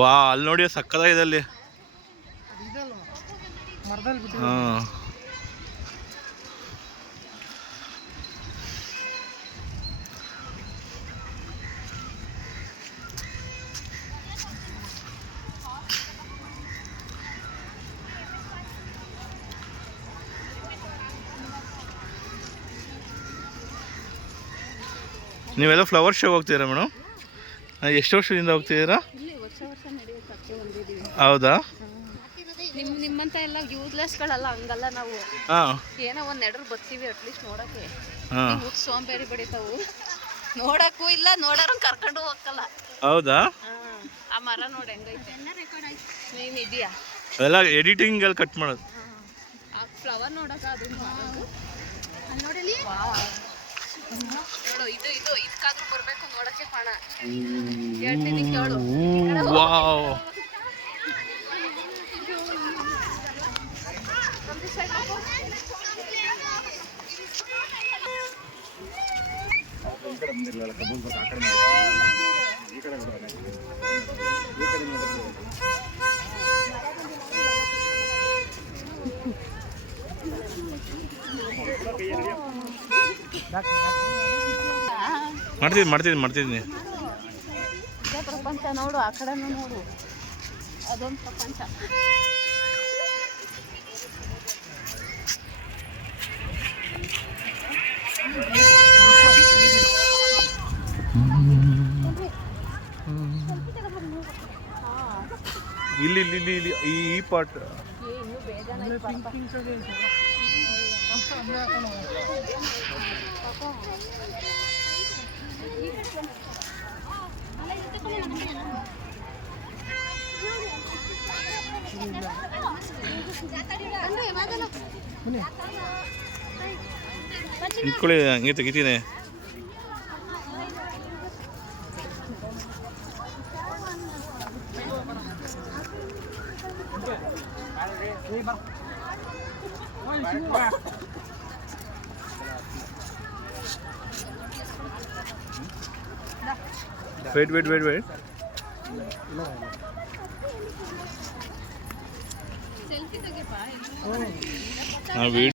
ವಾ ಅಲ್ಲಿ ನೋಡಿ ಸಕ್ಕದಾಗಿದೆ ಅಲ್ಲಿ. ಹಾಂ ನೀವೆಲ್ಲ ಫ್ಲವರ್ ಶೋ ಹೋಗ್ತೀರಾ ಮೇಡಮ್? ಎಷ್ಟು ವರ್ಷದಿಂದ ಹೋಗ್ತಿದ್ದೀರಾ? ಹೌದಾ? ನಿಮ್ಮಂತ ಎಲ್ಲ ಯೂಸ್ಲೆಸ್ಗಳಲ್ಲ, ಹಂಗಲ್ಲ ನಾವು. ಏನೋ ಒಂದ್ ನೆಡ್ರು ಬರ್ತೀವಿ ಅಟ್ಲೀಸ್ಟ್ ನೋಡಕ್ಕೆ. ಸೋಂಬೇರಿ ಬಡಿತಾವು, ನೋಡಕ್ಕೂ ಇಲ್ಲ, ನೋಡೋರು ಕರ್ಕೊಂಡು ಹೋಗಲ್ಲ. ಹೌದಾ? ಆ ಮರ ನೋಡಿ ಹೆಂಗೈತೆ, ನೀನ್ ಇದೆಯಾ ಎಲ್ಲ ಎಡಿಟಿಂಗ್ ಅಲ್ಲಿ ಕಟ್ ಮಾಡೋದು. ಆ ಫ್ಲವರ್ ನೋಡಕ ಅದು ನೋಡಿ, ನೋಡು ಇದು ಇದಕ್ಕಾದ್ರೂ ಬರ್ಬೇಕು ನೋಡಕ್ಕೆ ಪಣ. ಹೇಳ್ತೀನಿ ಕೇಳು. ವಾವ್, ಮಾಡ್ತಿದ್ದೀನಿ. ಇದೇ ಪ್ರಪಂಚ ನೋಡು, ಆ ಕಡೆನೂ ನೋಡು, ಅದೊಂದು ಪ್ರಪಂಚ. ಇಲ್ಲಿ ಈ ಪಾರ್ಟ್ ಇನ್ನು ಬೇಜಾನ ನಿಂತ್ಕೊಳ್ಳಿ, ಹಂಗೆ ತೆಗಿತೀನಿ. ವೇಟ್